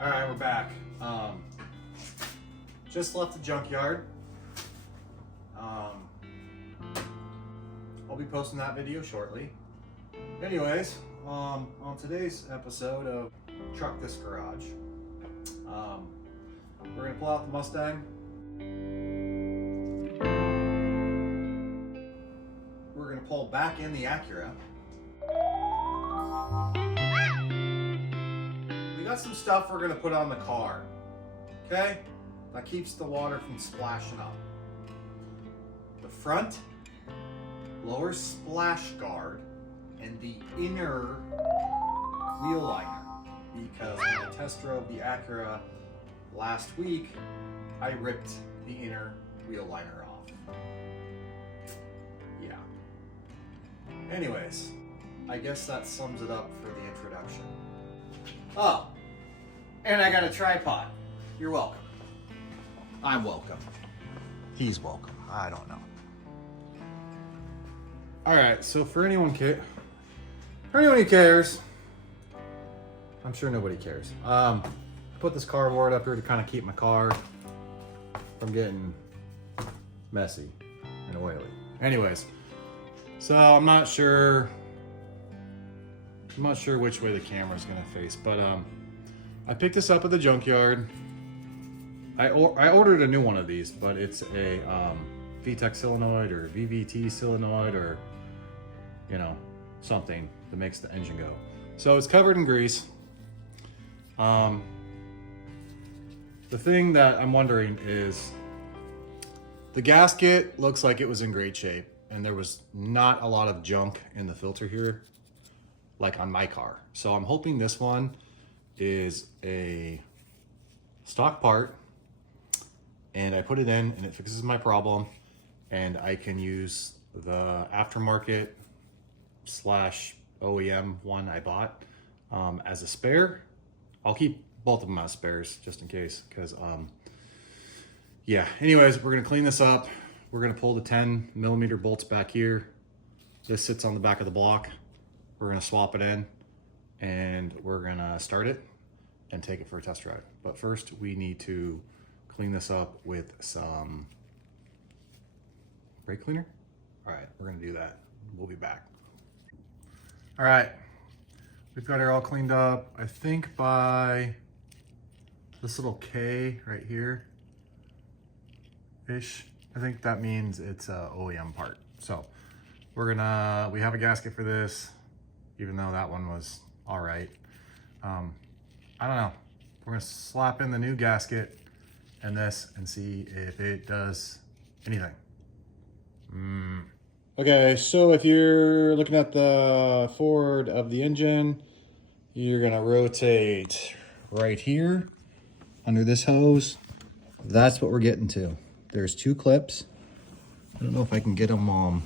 All right, we're back. Just left the junkyard. I'll be posting that video shortly. Anyways, on today's episode of Truck This Garage, we're gonna pull out the Mustang. We're gonna pull back in the Acura. We got some stuff we're gonna put on the car, okay? That keeps the water from splashing up. The front lower splash guard and the inner wheel liner, because when I test drove the Acura last week, I ripped the inner wheel liner off. Yeah. Anyways, I guess that sums it up for the introduction. Oh, and I got a tripod. You're welcome. I'm welcome. He's welcome. I don't know. All right, so for anyone who cares, I'm sure nobody cares. I put this cardboard up here to kind of keep my car from getting messy and oily. Anyways, so I'm not sure which way the camera's gonna face, but I picked this up at the junkyard. I ordered a new one of these, but it's a VTEC solenoid or VVT solenoid or, you know, something that makes the engine go. So it's covered in grease. The thing that I'm wondering is the gasket looks like it was in great shape and there was not a lot of junk in the filter here, like on my car. So I'm hoping this one is a stock part and I put it in and it fixes my problem and I can use the aftermarket / OEM one I bought as a spare. I'll keep both of them as spares just in case, because yeah, anyways, we're gonna clean this up. We're gonna pull the 10mm bolts back here. This sits on the back of the block. We're gonna swap it in and we're gonna start it and take it for a test drive. But first we need to clean this up with some brake cleaner. All right, we're gonna do that. We'll be back. All right, we've got it all cleaned up. I think by this little K right here ish, I think that means it's a OEM part. So we have a gasket for this, even though that one was all right. I don't know. We're gonna slap in the new gasket and this and see if it does anything. Okay, so if you're looking at the forward of the engine, you're gonna rotate right here under this hose. That's what we're getting to. There's 2 clips. I don't know if I can get them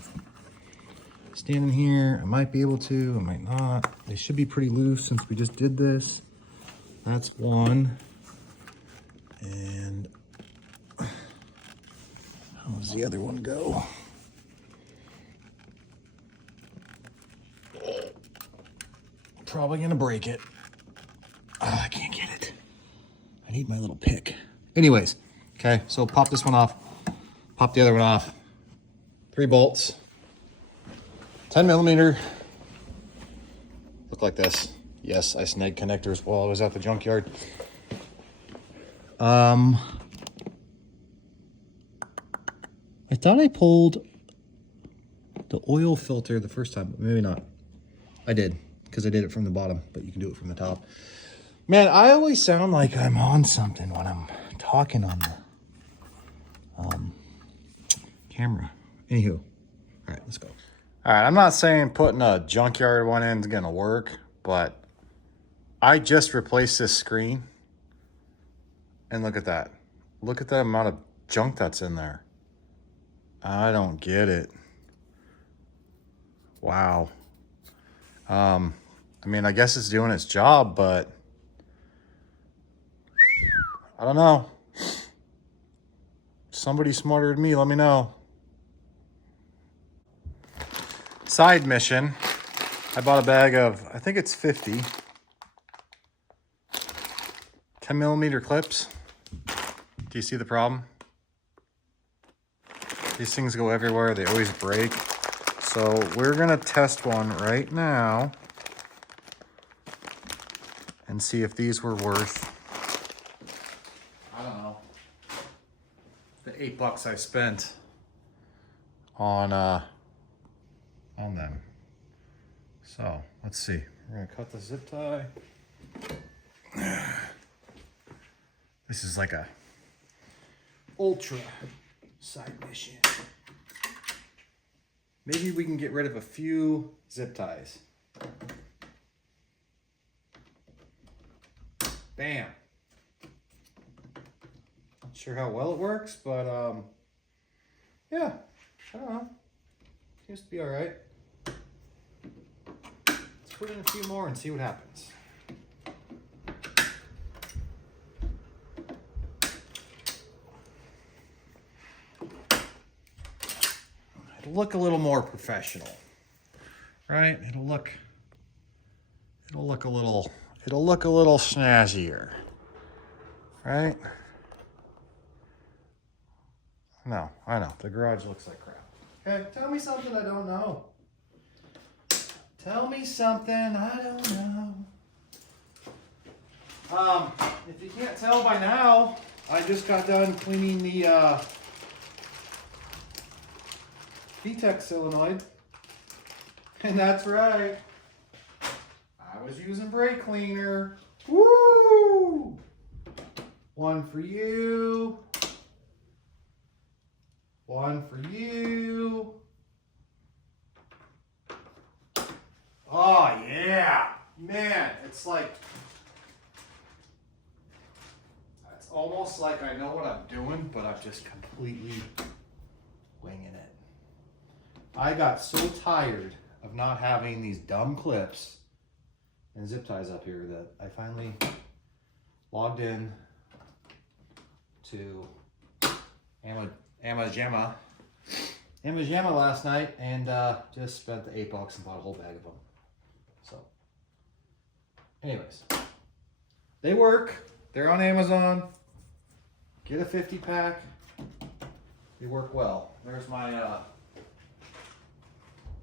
standing here. I might be able to, I might not. They should be pretty loose since we just did this. That's one. And how does the other one go? Probably gonna break it. I can't get it. I need my little pick. Anyways, okay, so pop this one off, pop the other one off. 3 bolts, 10mm. Look like this. Yes, I snagged connectors while I was at the junkyard. I thought I pulled the oil filter the first time, but maybe not. I did, because I did it from the bottom, but you can do it from the top. Man, I always sound like I'm on something when I'm talking on the camera. Anywho, all right, let's go. All right, I'm not saying putting a junkyard one in is gonna work, but I just replaced this screen. And look at that. Look at the amount of junk that's in there. I don't get it. Wow. I mean, I guess it's doing its job, but I don't know. Somebody smarter than me, let me know. Side mission. I bought a bag of, I think it's 50 10mm clips. Do you see the problem? These things go everywhere. They always break. So we're gonna test one right now and see if these were worth, I don't know, the $8 I spent on them. So let's see. We're gonna cut the zip tie. This is like a ultra side mission. Maybe we can get rid of a few zip ties. Bam. Not sure how well it works, but yeah, I don't know. Seems to be all right. Let's put in a few more and see what happens. It'll look a little more professional, right? It'll look a little snazzier, right? No, I know, the garage looks like crap. Okay, tell me something I don't know. Tell me something I don't know. If you can't tell by now, I just got done cleaning the VTEC solenoid. And that's right, I was using brake cleaner. Woo! One for you. One for you. Oh yeah, man, it's like, it's almost like I know what I'm doing, but I'm just completely winging it. I got so tired of not having these dumb clips and zip ties up here that I finally logged in to Amazon last night and just spent the $8 and bought a whole bag of them. So, anyways, they work. They're on Amazon. Get a 50-pack. They work well. There's my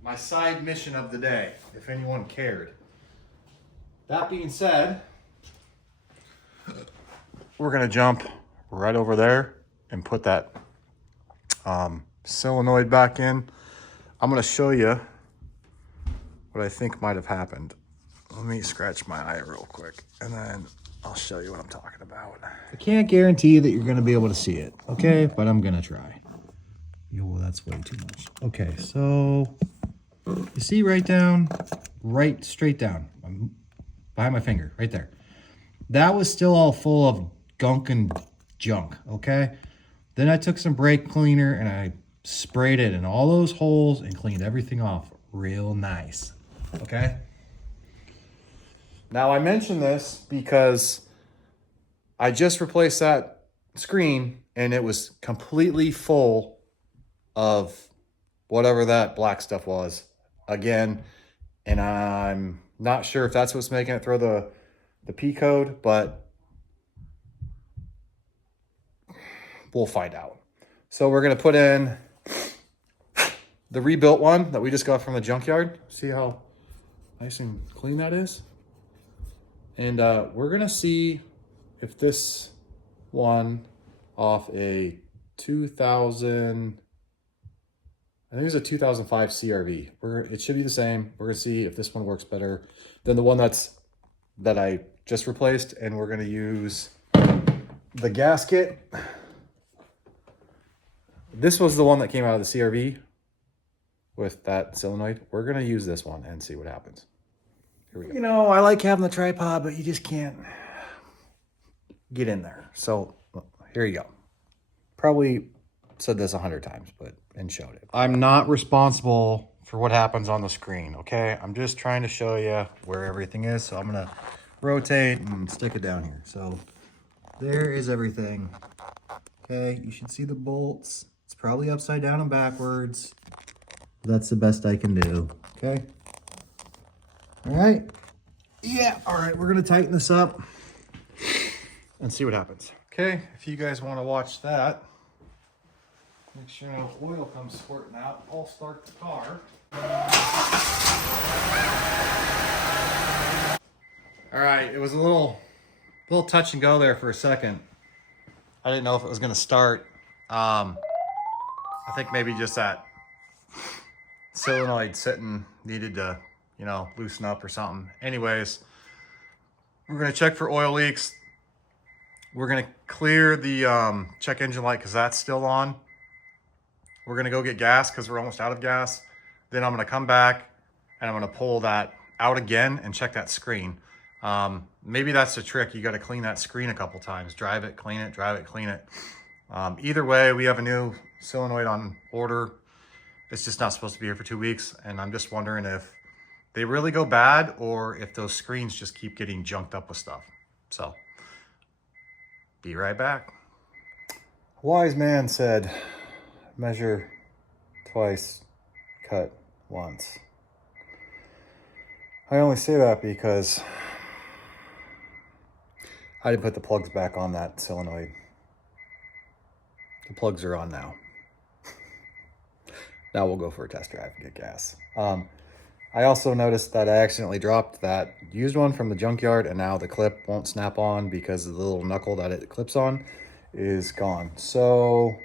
my side mission of the day, if anyone cared. That being said, we're gonna jump right over there and put that solenoid back in. I'm gonna show you what I think might have happened. Let me scratch my eye real quick and then I'll show you what I'm talking about. I can't guarantee that you're gonna be able to see it, okay? But I'm gonna try. Yo, that's way too much. Okay, so you see right straight down, behind my finger, right there. That was still all full of gunk and junk, okay? Then I took some brake cleaner and I sprayed it in all those holes and cleaned everything off real nice, okay? Now I mention this because I just replaced that screen and it was completely full of whatever that black stuff was again, and I'm not sure if that's what's making it throw the P code, but we'll find out. So we're gonna put in the rebuilt one that we just got from the junkyard. See how nice and clean that is? And we're gonna see if this one off a 2000, I think it's a 2005 CRV. It should be the same. We're gonna see if this one works better than the one that I just replaced, and we're gonna use the gasket. This was the one that came out of the CRV with that solenoid. We're gonna use this one and see what happens. Here we go. You know, I like having the tripod, but you just can't get in there. So here you go. Probably said this 100 times, and showed it. I'm not responsible for what happens on the screen, okay? I'm just trying to show you where everything is. So I'm gonna rotate and stick it down here. So there is everything. Okay, you should see the bolts. It's probably upside down and backwards. That's the best I can do, okay? All right, yeah, all right, we're gonna tighten this up. and see what happens. Okay, if you guys want to watch that, make sure no oil comes squirting out. I'll start the car. All right, it was a little touch and go there for a second. I didn't know if it was going to start. I think maybe just that solenoid sitting needed to, you know, loosen up or something. Anyways, we're going to check for oil leaks. We're going to clear the check engine light because that's still on. We're going to go get gas because we're almost out of gas. Then I'm going to come back and I'm going to pull that out again and check that screen. Maybe that's the trick. You got to clean that screen a couple times. Drive it, clean it, drive it, clean it. Either way, we have a new solenoid on order. It's just not supposed to be here for 2 weeks. And I'm just wondering if they really go bad or if those screens just keep getting junked up with stuff. So, be right back. A wise man said, measure twice, cut once. I only say that because I didn't put the plugs back on that solenoid. The plugs are on now. Now we'll go for a test drive and get gas. I also noticed that I accidentally dropped that used one from the junkyard, and now the clip won't snap on because the little knuckle that it clips on is gone. So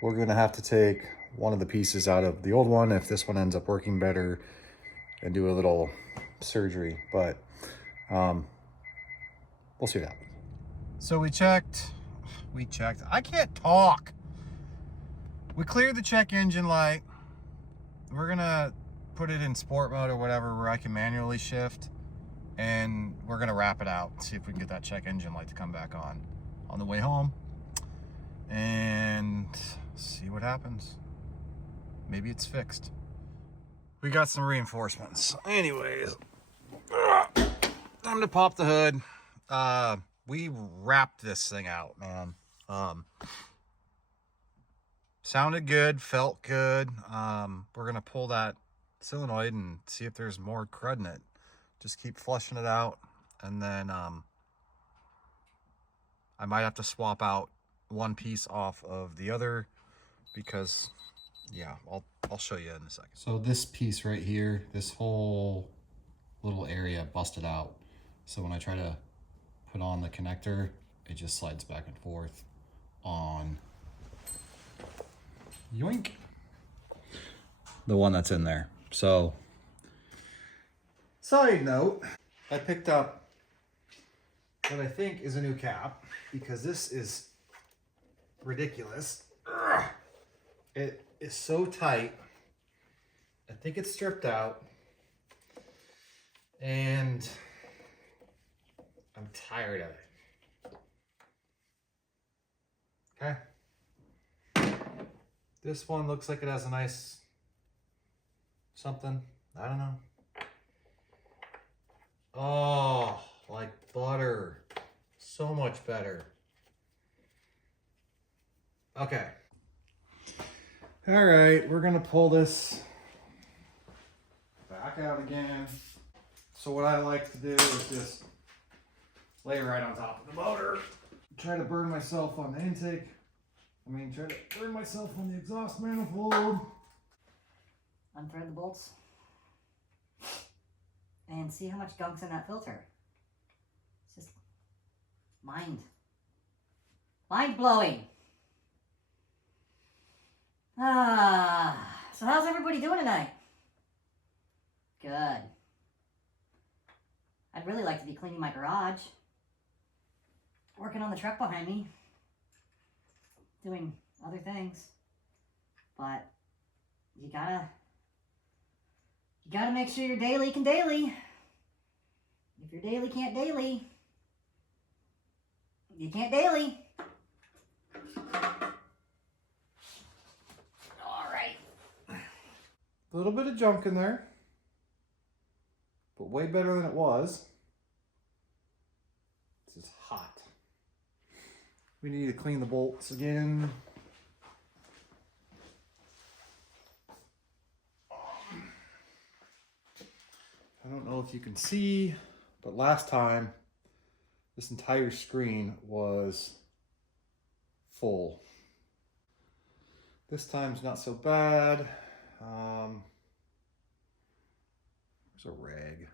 we're gonna have to take one of the pieces out of the old one if this one ends up working better and do a little surgery, but we'll see what happens. So we checked, I can't talk. We cleared the check engine light. We're gonna put it in sport mode or whatever where I can manually shift, and we're gonna wrap it out, see if we can get that check engine light to come back on the way home, and see what happens. Maybe it's fixed. We got some reinforcements. Anyways, time to pop the hood. We wrapped this thing out, man. Sounded good, felt good. We're gonna pull that solenoid and see if there's more crud in it. Just keep flushing it out, and then I might have to swap out one piece off of the other because, yeah, I'll show you in a second. So this piece right here, this whole little area busted out. So when I try to put on the connector, it just slides back and forth on, yoink, the one that's in there. So, side note, I picked up what I think is a new cap because this is ridiculous. Ugh. It is so tight. I think it's stripped out, and I'm tired of it. Okay. This one looks like it has a nice something. I don't know. Oh, like butter. So much better. Okay. All right, we're gonna pull this back out again. So what I like to do is just lay right on top of the motor. Try to burn myself on the intake. Try to burn myself on the exhaust manifold. Unthread the bolts and see how much gunk's in that filter. It's just mind-blowing. So how's everybody doing tonight? Good. I'd really like to be cleaning my garage, working on the truck behind me, doing other things, but you gotta make sure your daily can daily. If your daily can't daily, you can't daily. All right. A little bit of junk in there, but way better than it was. This is hot. We need to clean the bolts again. I don't know if you can see, but last time this entire screen was full. This time's not so bad. There's a rag.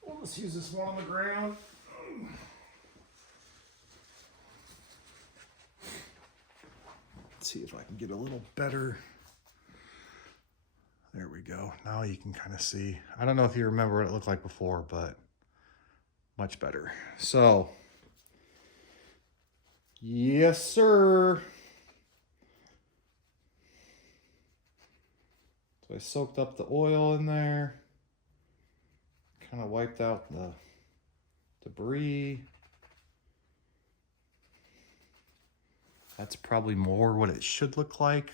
Well, let's use this one on the ground. Let's see if I can get a little better. There we go. Now you can kind of see. I don't know if you remember what it looked like before, but much better. So, yes, sir. So I soaked up the oil in there, kind of wiped out the debris. That's probably more what it should look like.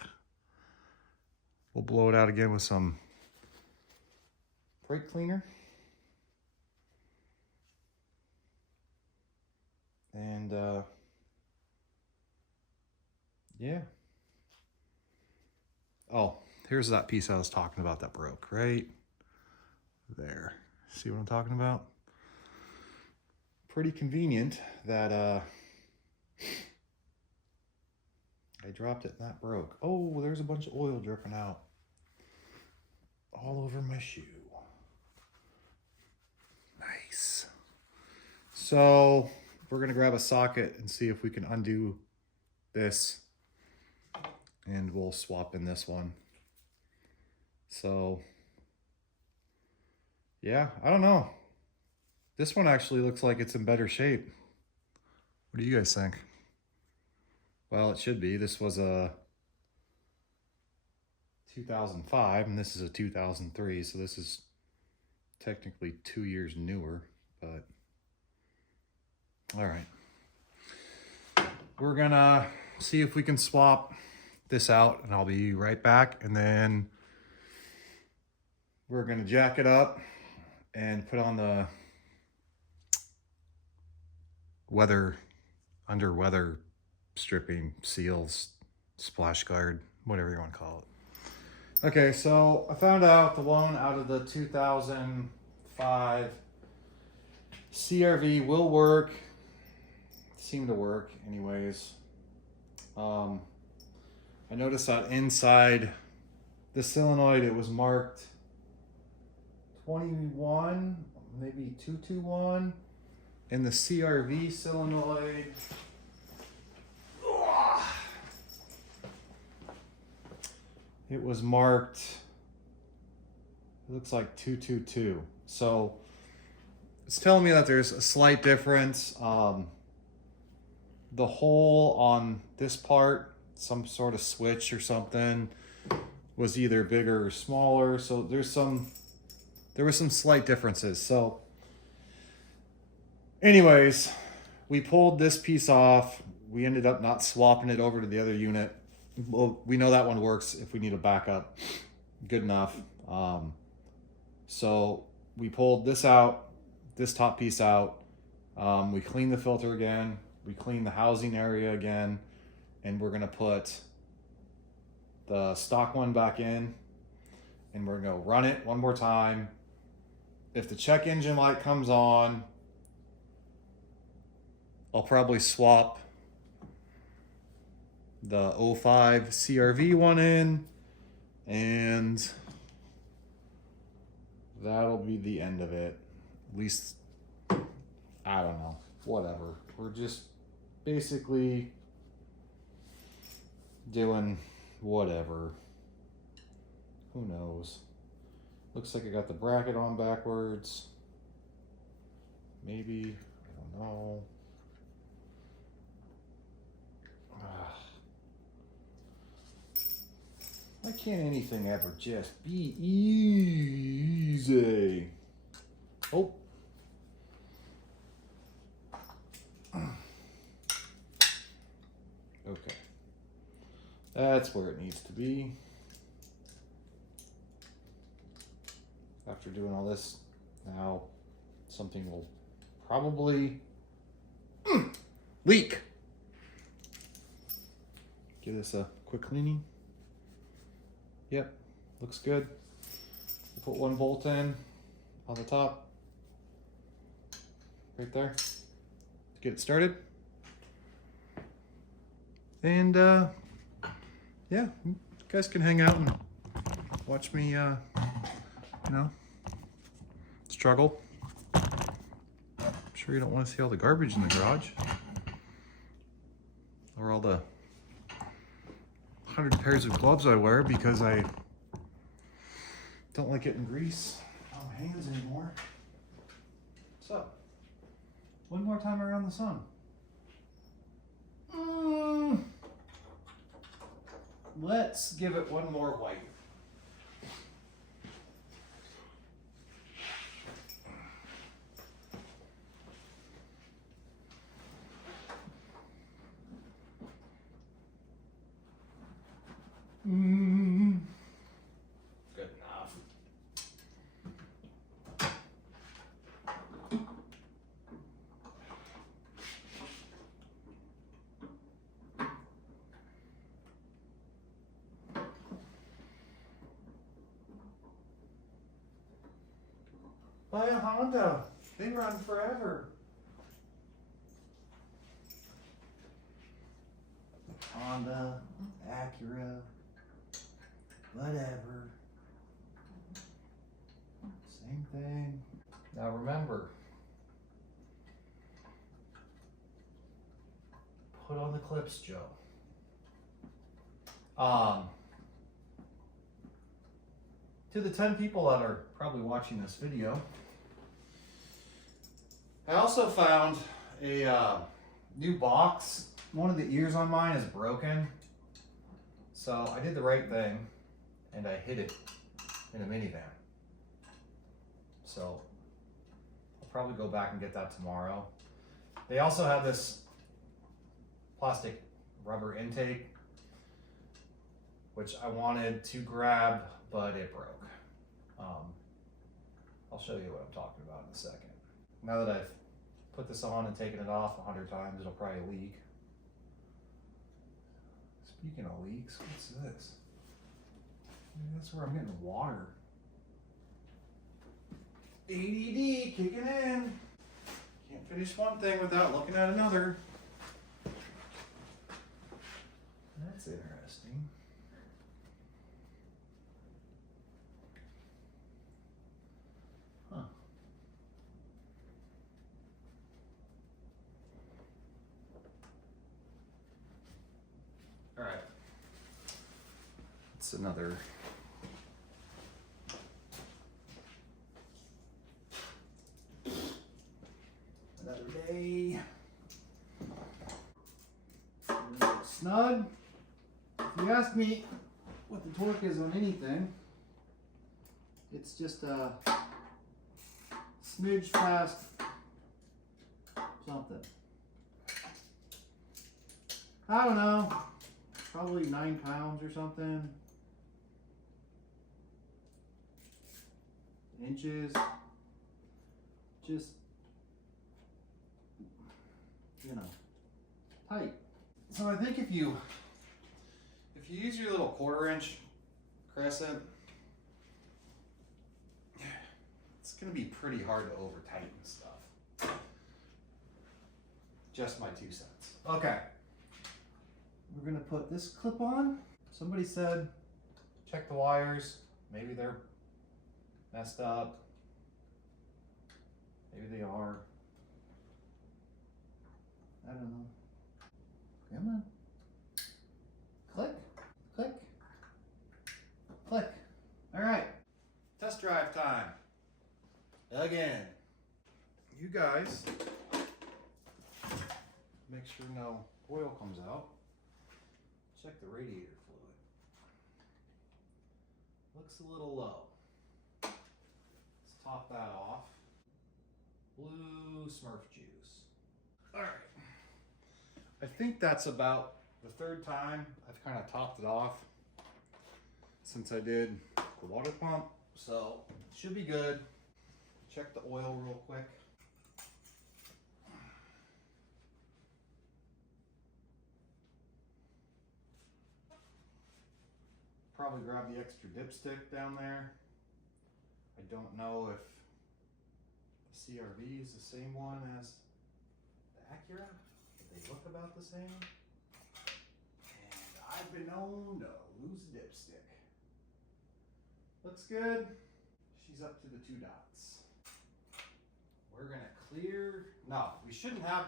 We'll blow it out again with some brake cleaner. And yeah. Oh, here's that piece I was talking about that broke, right there. See what I'm talking about? Pretty convenient that I dropped it and that broke. Oh, there's a bunch of oil dripping out all over my shoe. Nice. So we're gonna grab a socket and see if we can undo this, and we'll swap in this one. So yeah, I don't know. This one actually looks like it's in better shape. What do you guys think? Well, it should be. This was a 2005 and this is a 2003, so this is technically 2 years newer, but all right. We're gonna see if we can swap this out, and I'll be right back, and then we're gonna jack it up and put on the under weather stripping seals, splash guard, whatever you want to call it. Okay, so I found out the one out of the 2005 CRV will work. Seemed to work anyways. I noticed that inside the solenoid it was marked 21, maybe 221. In the CRV solenoid, it was marked, it looks like 222. So it's telling me that there's a slight difference. The hole on this part, some sort of switch or something, was either bigger or smaller. So there were some slight differences. So anyways, we pulled this piece off. We ended up not swapping it over to the other unit. Well, we know that one works if we need a backup. Good enough. So we pulled this out, this top piece out. We cleaned the filter again. We cleaned the housing area again. And we're gonna put the stock one back in. And we're gonna run it one more time. If the check engine light comes on, I'll probably swap the 05 CRV one in, and that'll be the end of it. At least, I don't know, whatever. We're just basically doing whatever. Who knows? Looks like I got the bracket on backwards. Maybe, I don't know. Why can't anything ever just be easy? Oh. Okay. That's where it needs to be. After doing all this, now something will probably leak. Give this a quick cleaning. Yep, looks good. We'll put one bolt in on the top, right there. get it started. And yeah, you guys can hang out and watch me, you know, struggle. I'm sure you don't want to see all the garbage in the garage. Or all the 100 pairs of gloves I wear because I don't like getting grease on my hands anymore. So, one more time around the sun. Let's give it one more wipe. Good enough. Buy a Honda. They run forever. Honda, Acura, whatever. Same thing. Now remember, put on the clips, Joe. To the 10 people that are probably watching this video, I also found a new box. One of the ears on mine is broken. So I did the right thing and I hid it in a minivan. So I'll probably go back and get that tomorrow. They also have this plastic rubber intake, which I wanted to grab, but it broke. I'll show you what I'm talking about in a second. Now that I've put this on and taken it off 100 times, it'll probably leak. Speaking of leaks, what's this? Maybe that's where I'm getting water. ADD kicking in. Can't finish one thing without looking at another. That's interesting. Huh. All right. It's another day. A little snug. If you ask me what the torque is on anything, it's just a smidge past something. I don't know, probably 9 pounds or something. Inches. Just, you know, tight. So I think if you use your little 1/4 inch crescent, it's gonna be pretty hard to over tighten stuff. Just my 2 cents. Okay. We're gonna put this clip on. Somebody said, check the wires. Maybe they're messed up. Maybe they are. I don't know. Come on. Click, click, click. All right. Test drive time. Again. You guys, make sure no oil comes out. Check the radiator fluid. Looks a little low. Let's top that off. Blue Smurf juice. All right. I think that's about the 3rd time I've kind of topped it off since I did the water pump. So it should be good. Check the oil real quick. Probably grab the extra dipstick down there. I don't know if the CRV is the same one as the Acura. about the same. And I've been known to lose the dipstick. Looks good. She's up to the 2 dots. We're gonna clear. No, we shouldn't have.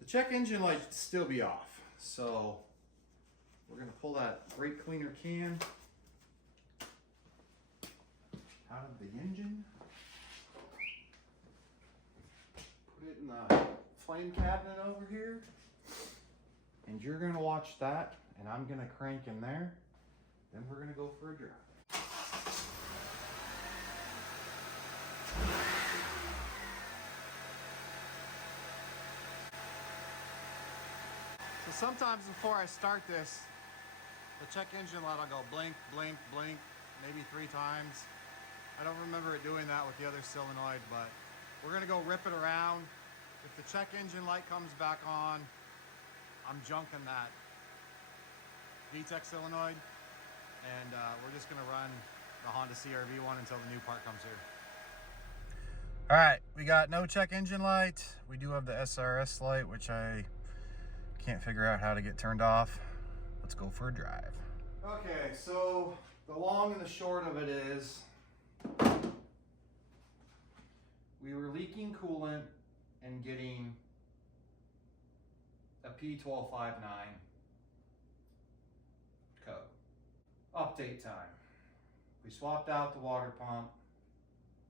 The check engine light should still be off. So we're gonna pull that brake cleaner can out of the engine. Put it in the flame cabinet over here. And you're gonna watch that, and I'm gonna crank in there. Then we're gonna go for a drive. So sometimes before I start this, the check engine light will go blink, blink, blink, maybe 3 times. I don't remember it doing that with the other solenoid, but we're gonna go rip it around. If the check engine light comes back on, I'm junking that VTEC solenoid, and we're just gonna run the Honda CR-V one until the new part comes here. All right, we got no check engine light. We do have the SRS light, which I can't figure out how to get turned off. Let's go for a drive. Okay, so the long and the short of it is we were leaking coolant and getting a P1259 code. Update time. We swapped out the water pump,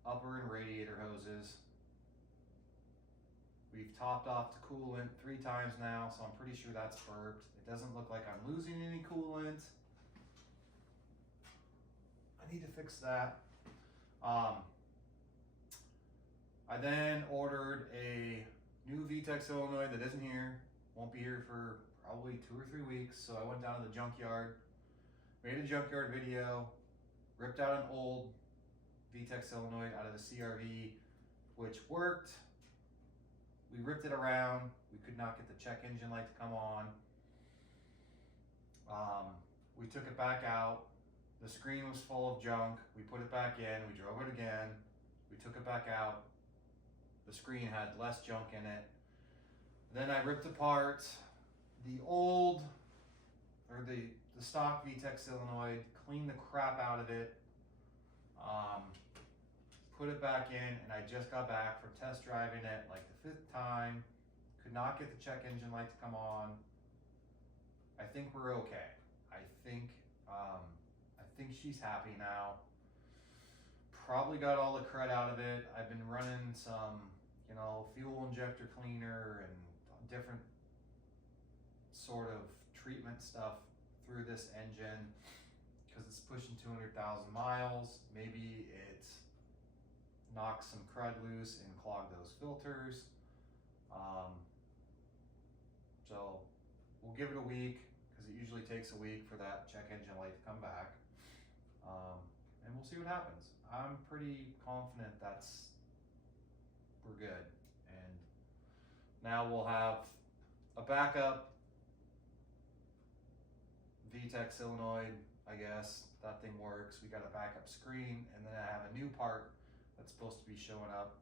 upper and radiator hoses. We've topped off the coolant 3 times now, so I'm pretty sure that's burped. It doesn't look like I'm losing any coolant. I need to fix that. I then ordered a new VTEC solenoid that isn't here. Won't be here for probably 2 or 3 weeks. So I went down to the junkyard, made a junkyard video, ripped out an old VTEC solenoid out of the CR-V, which worked. We ripped it around. We could not get the check engine light to come on. We took it back out. The screen was full of junk. We put it back in. We drove it again. We took it back out. The screen had less junk in it. Then I ripped apart the old, or the stock VTEC solenoid, cleaned the crap out of it, put it back in, and I just got back from test driving it like the 5th time. Could not get the check engine light to come on. I think we're okay. I think she's happy now. Probably got all the crud out of it. I've been running some, fuel injector cleaner and different sort of treatment stuff through this engine because it's pushing 200,000 miles. Maybe it knocks some crud loose and clog those filters. So we'll give it a week because it usually takes a week for that check engine light to come back. And we'll see what happens. I'm pretty confident we're good. And now we'll have a backup VTEC solenoid, I guess. That thing works. We got a backup screen, and then I have a new part that's supposed to be showing up.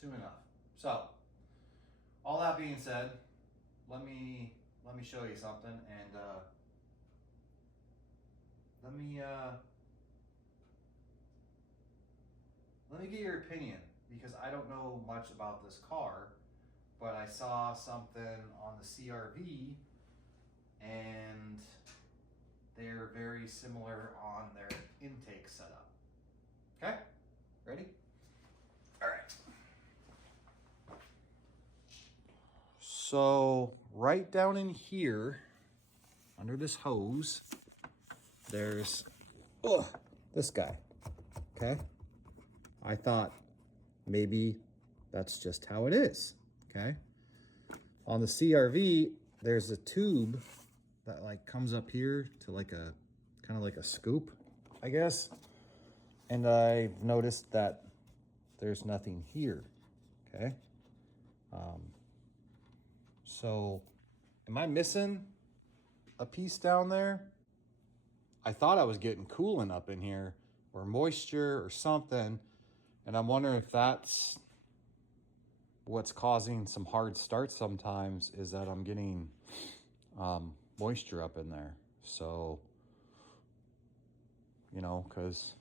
Soon enough. So, all that being said, let me show you something, and let me get your opinion, because I don't know much about this car, but I saw something on the CR-V, and they're very similar on their intake setup. Okay, ready? All right. So right down in here, under this hose, there's this guy. Okay, I thought maybe that's just how it is. Okay, on the CR-V, there's a tube that like comes up here to like a kind of like a scoop, I guess. And I've noticed that there's nothing here. Okay. So am I missing a piece down there? I thought I was getting coolant up in here or moisture or something. And I'm wondering if that's what's causing some hard starts sometimes is that I'm getting moisture up in there. So, you know, because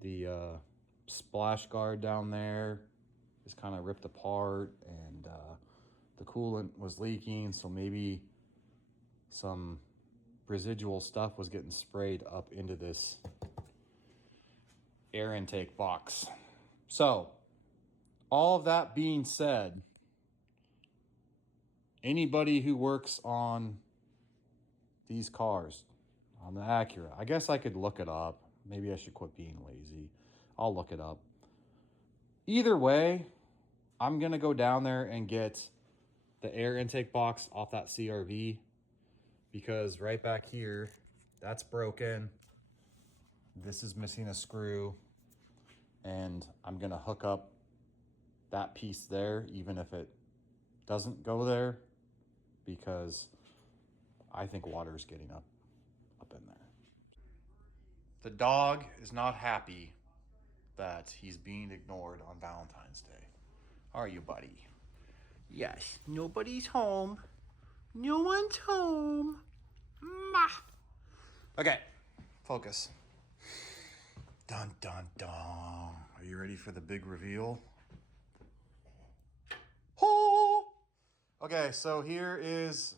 the splash guard down there is kind of ripped apart, and the coolant was leaking, so maybe some residual stuff was getting sprayed up into this air intake box. So, all of that being said, anybody who works on these cars, on the Acura, I guess I could look it up. Maybe I should quit being lazy. I'll look it up. Either way, I'm going to go down there and get the air intake box off that CRV, because right back here, that's broken. This is missing a screw, and I'm going to hook up that piece there, even if it doesn't go there, because I think water is getting up in there. The dog is not happy that he's being ignored on Valentine's Day. Are you, buddy? Yes, nobody's home. No one's home. Ma. Okay, focus. Dun, dun, dun. Are you ready for the big reveal? Oh! Okay, so here is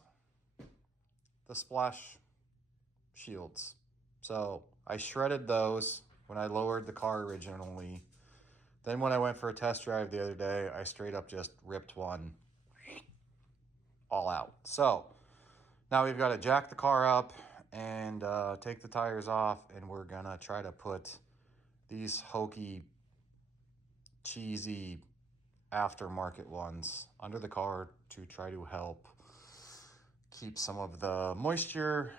the splash shields. So I shredded those when I lowered the car originally. Then when I went for a test drive the other day, I straight up just ripped one all out. So now we've got to jack the car up and take the tires off, and we're gonna try to put these hokey, cheesy aftermarket ones under the car to try to help keep some of the moisture,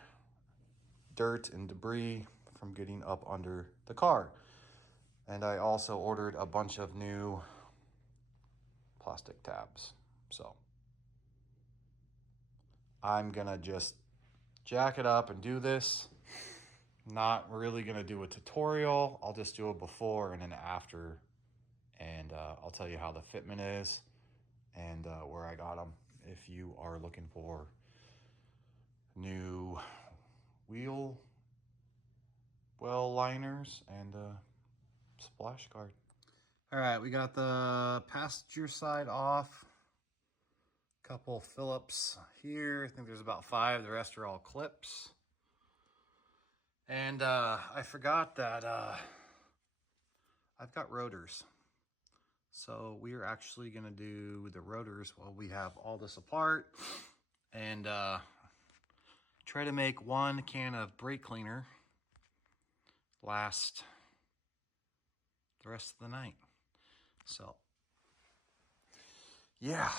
dirt, and debris from getting up under the car. And I also ordered a bunch of new plastic tabs. So I'm gonna just jack it up and do this. Not really gonna do a tutorial. I'll just do a before and an after, and I'll tell you how the fitment is and where I got them if you are looking for new wheel well liners and splash guard. All right, we got the passenger side off. Couple Phillips here. I think there's about 5. The rest are all clips. And I forgot that I've got rotors. So we are actually going to do the rotors while we have all this apart, and try to make 1 can of brake cleaner last the rest of the night. So yeah,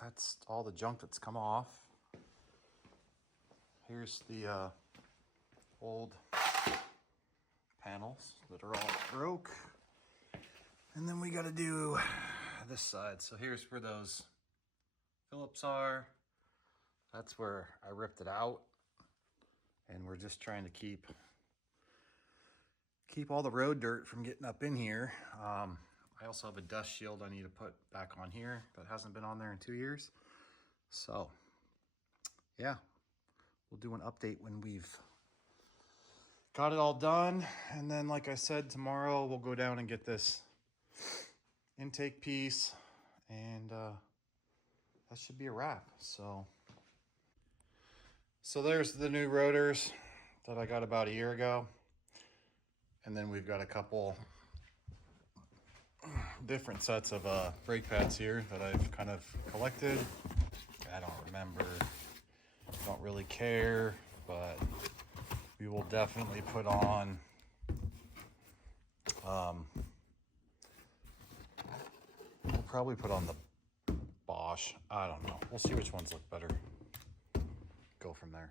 that's all the junk that's come off. Here's the old panels that are all broke. And then we got to do this side. So here's where those Phillips are. That's where I ripped it out. And we're just trying to keep all the road dirt from getting up in here. I also have a dust shield I need to put back on here that hasn't been on there in 2 years. So yeah, we'll do an update when we've got it all done. And then, like I said, tomorrow we'll go down and get this intake piece, and that should be a wrap. So there's the new rotors that I got about a year ago. And then we've got a couple different sets of brake pads here that I've kind of collected. I don't remember, don't really care, but we will definitely put on we'll probably put on the Bosch. I don't know. We'll see which ones look better. Go from there.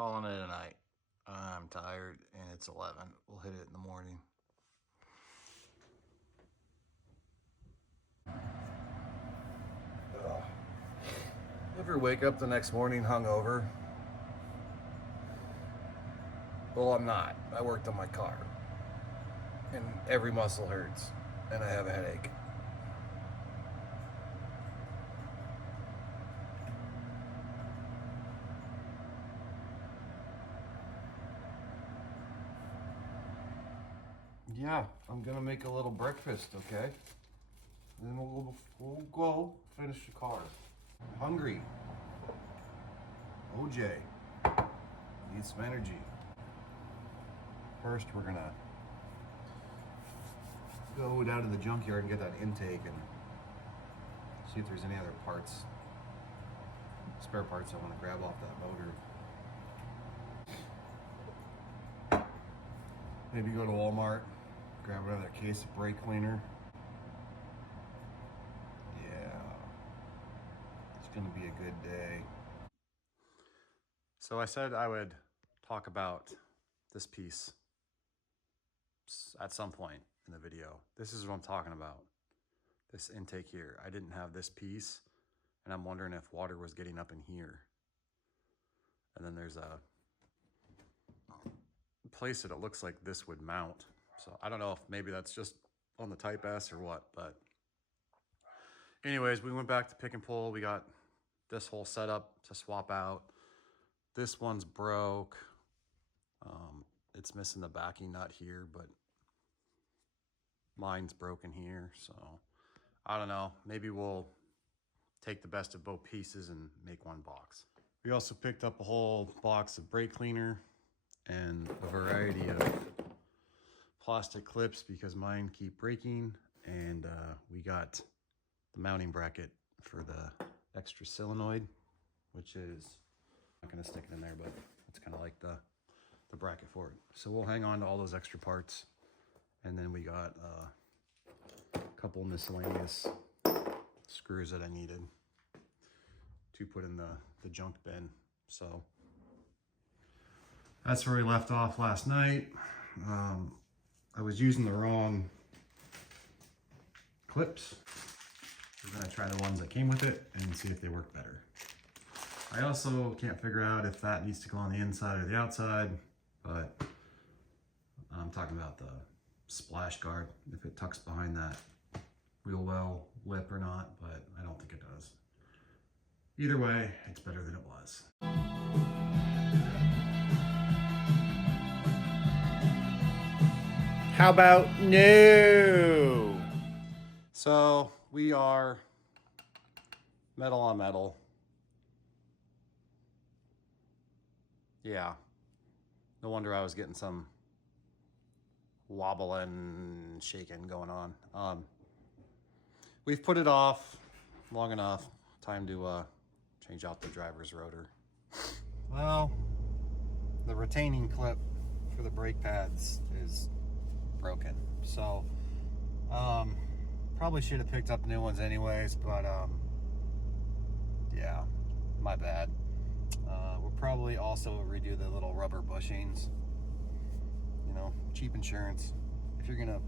calling it a night. I'm tired and it's 11. We'll hit it in the morning. Ugh. Ever wake up the next morning hungover? Well, I'm not. I worked on my car. And every muscle hurts. And I have a headache. Yeah, I'm gonna make a little breakfast, okay? And then we'll go finish the car. Hungry. OJ needs some energy. First, we're gonna go down to the junkyard and get that intake and see if there's any other parts, spare parts I want to grab off that motor. Maybe go to Walmart, grab another case of brake cleaner. Yeah, it's gonna be a good day. So I said I would talk about this piece at some point in the video. This is what I'm talking about. This intake here. I didn't have this piece, and I'm wondering if water was getting up in here. And then there's a place that it looks like this would mount. So I don't know if maybe that's just on the Type S or what, but anyways, we went back to pick and pull. We got this whole setup to swap out. This one's broke. It's missing the backing nut here, but mine's broken here. So I don't know. Maybe we'll take the best of both pieces and make one box. We also picked up a whole box of brake cleaner and a variety of plastic clips because mine keep breaking. And we got the mounting bracket for the extra solenoid, which is, I'm not gonna stick it in there, but it's kind of like the bracket for it. So we'll hang on to all those extra parts. And then we got a couple miscellaneous screws that I needed to put in the junk bin. So that's where we left off last night. I was using the wrong clips. We're gonna try the ones that came with it and see if they work better. I also can't figure out if that needs to go on the inside or the outside, but I'm talking about the splash guard, if it tucks behind that wheel well lip or not, but I don't think it does. Either way, it's better than it was. How about no? So we are metal on metal. Yeah, no wonder I was getting some wobbling, shaking going on. We've put it off long enough. Time to change out the driver's rotor. Well, the retaining clip for the brake pads is broken. So, probably should have picked up new ones anyways, but yeah, my bad. We'll probably also redo the little rubber bushings. You know, cheap insurance. If you're gonna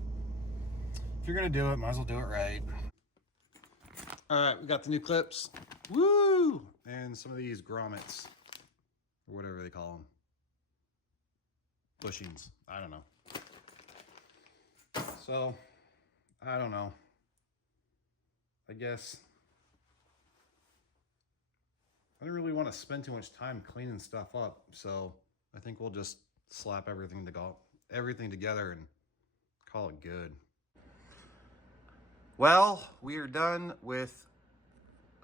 do it, might as well do it right. All right, we got the new clips. Woo! And some of these grommets, or whatever they call them. Bushings. I don't know. So, I don't know. I guess I don't really want to spend too much time cleaning stuff up, so I think we'll just slap everything together and call it good. Well, we are done with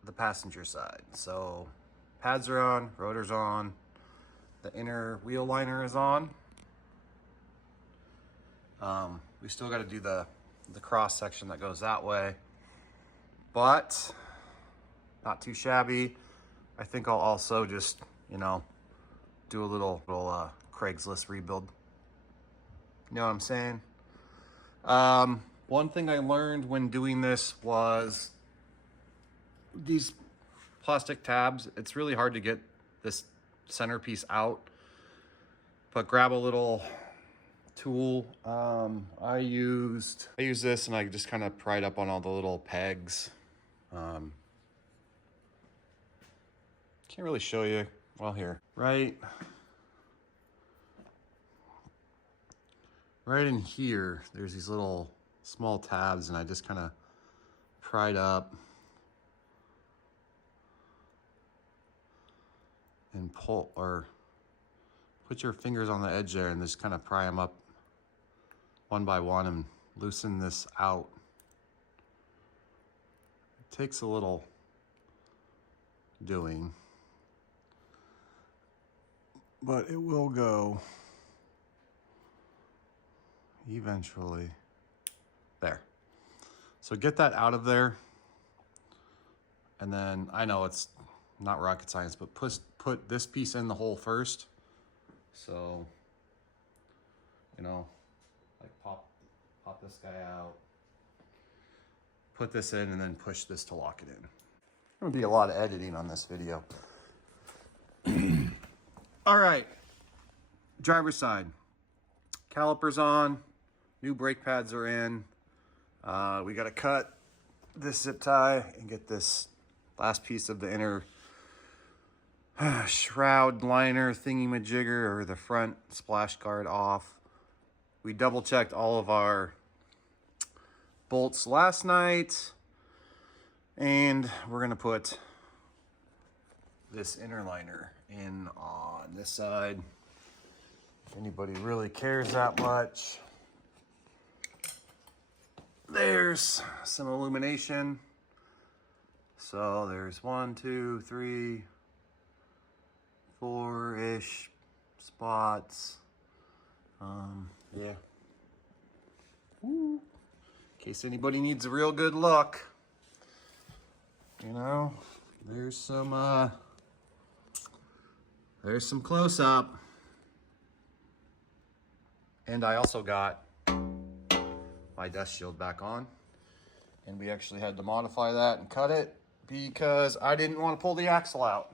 the passenger side. So pads are on, rotor's on, the inner wheel liner is on. We still got to do the cross section that goes that way, but not too shabby. I think I'll also just, you know, do a little Craigslist rebuild. You know what I'm saying? One thing I learned when doing this was these plastic tabs. It's really hard to get this centerpiece out but grab a little tool. I used this and I just kind of pried up on all the little pegs. Can't really show you. Well, here, right in here, there's these little small tabs, and I just kind of pried up and pull, or put your fingers on the edge there and just kind of pry them up one by one and loosen this out. It takes a little doing, but it will go eventually. There. So get that out of there. And then, I know it's not rocket science, but put this piece in the hole first. So, you know, like pop this guy out, put this in, and then push this to lock it in. There will be a lot of editing on this video. All right, driver's side. Calipers on, new brake pads are in. We got to cut this zip tie and get this last piece of the inner shroud liner thingy-majigger, or the front splash guard, off. We double checked all of our bolts last night, and we're gonna put this inner liner in on this side, if anybody really cares that much. There's some illumination. So there's 1, 2, 3, 4-ish spots. Yeah. Woo. In case anybody needs a real good look, you know, there's some close up. And I also got my dust shield back on, and we actually had to modify that and cut it because I didn't want to pull the axle out.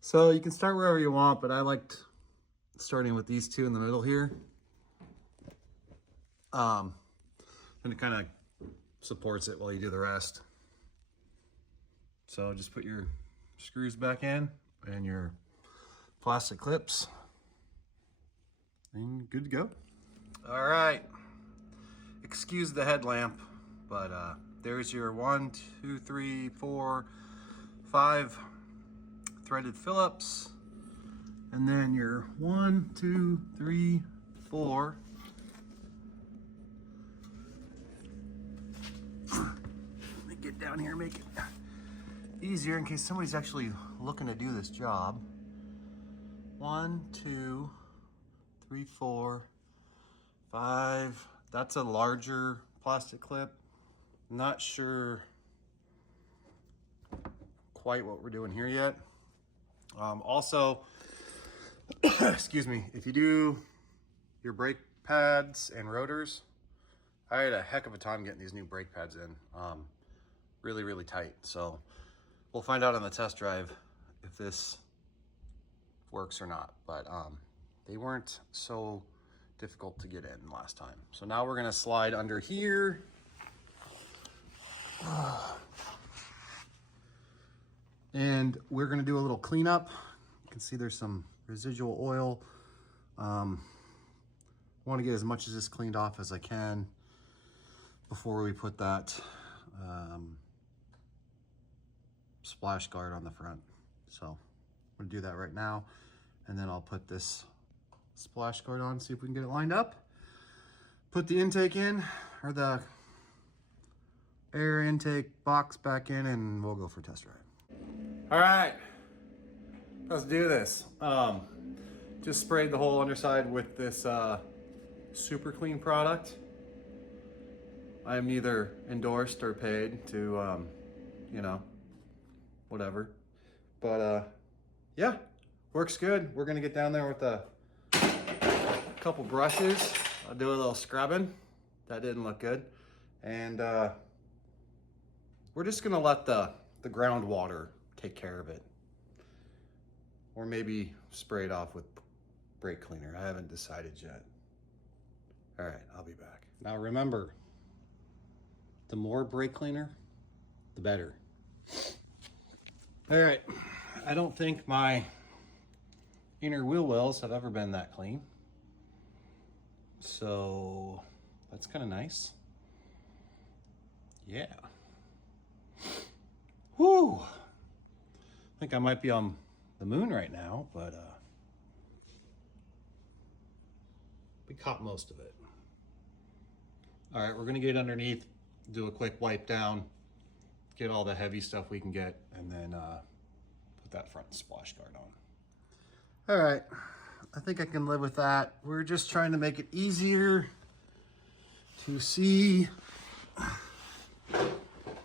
So you can start wherever you want, but I liked starting with these two in the middle here. And it kind of supports it while you do the rest. So just put your screws back in and your plastic clips, and good to go. All right, excuse the headlamp, but there's your 1, 2, 3, 4, 5 threaded Phillips, and then your 1, 2, 3, 4 let me get down here and make it easier in case somebody's actually looking to do this job. 1, 2, 3, 4, 5. That's a larger plastic clip. Not sure quite what we're doing here yet. Also, excuse me, if you do your brake pads and rotors, I had a heck of a time getting these new brake pads in. Really, really tight. So we'll find out on the test drive if this works or not, but they weren't so difficult to get in last time. So now we're gonna slide under here. And we're gonna do a little cleanup. You can see there's some residual oil. I wanna get as much of this cleaned off as I can before we put that splash guard on the front. So I'm gonna do that right now, and then I'll put this splash guard on, see if we can get it lined up. Put the intake in, or the air intake box back in, and we'll go for a test drive. All right, let's do this. Just sprayed the whole underside with this super clean product. I am neither endorsed or paid to, you know, whatever. But yeah, works good. We're gonna get down there with a couple brushes. I'll do a little scrubbing. That didn't look good. And we're just gonna let the groundwater take care of it. Or maybe spray it off with brake cleaner. I haven't decided yet. All right, I'll be back. Now remember, the more brake cleaner, the better. All right, I don't think my inner wheel wells have ever been that clean. So that's kind of nice. Yeah. Whew. I think I might be on the moon right now, but we caught most of it. All right, we're gonna get underneath, do a quick wipe down, get all the heavy stuff we can get, and then put that front splash guard on. All right, I think I can live with that. We're just trying to make it easier to see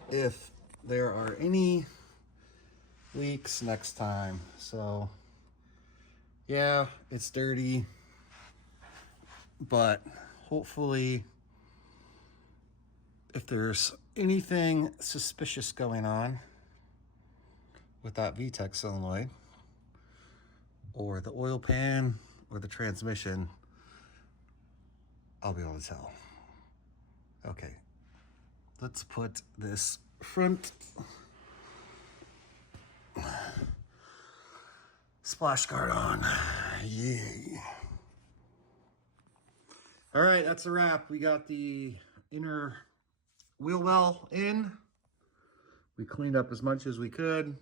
if there are any leaks next time. So yeah, it's dirty, but hopefully if there's anything suspicious going on with that VTEC solenoid or the oil pan or the transmission, I'll be able to tell. Okay, let's put this front splash guard on. Yay. All right, that's a wrap. We got the inner wheel well in. We cleaned up as much as we could.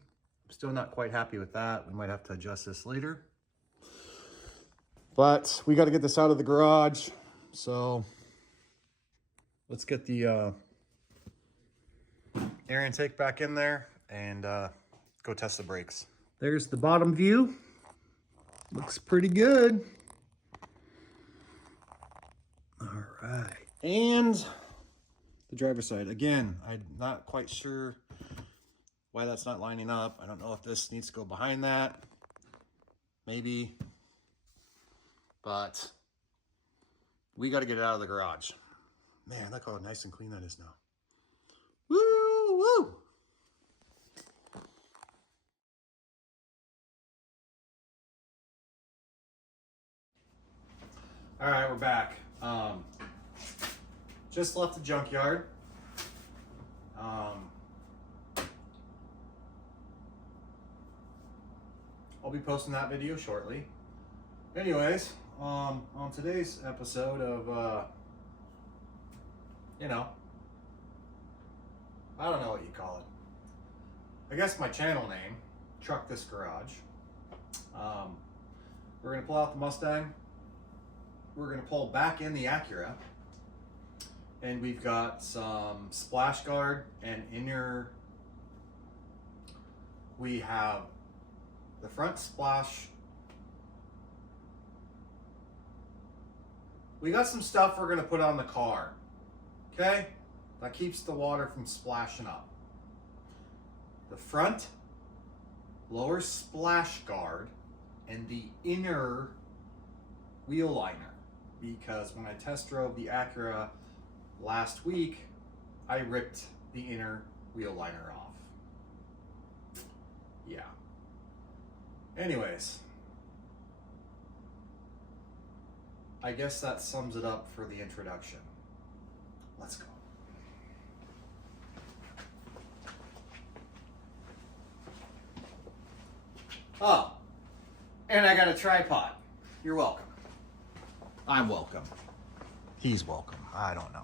Still not quite happy with that. We might have to adjust this later. But we got to get this out of the garage. So let's get the air intake back in there and go test the brakes. There's the bottom view. Looks pretty good. All right. And the driver's side. Again, I'm not quite sure why that's not lining up. I don't know if this needs to go behind that. Maybe. But we got to get it out of the garage. Man, look how nice and clean that is now. Woo, woo. All right, we're back. Just left the junkyard. I'll be posting that video shortly. Anyways, on today's episode of, you know, I don't know what you call it. I guess my channel name, TruckThisGarage. We're gonna pull out the Mustang. We're gonna pull back in the Acura. And we've got some splash guard and inner. We have the front splash. We got some stuff we're gonna put on the car, okay? That keeps the water from splashing up. The front lower splash guard and the inner wheel liner. Because when I test drove the Acura last week, I ripped the inner wheel liner off. Yeah. Anyways, I guess that sums it up for the introduction. Let's go. Oh, and I got a tripod. You're welcome. I'm welcome. He's welcome. I don't know.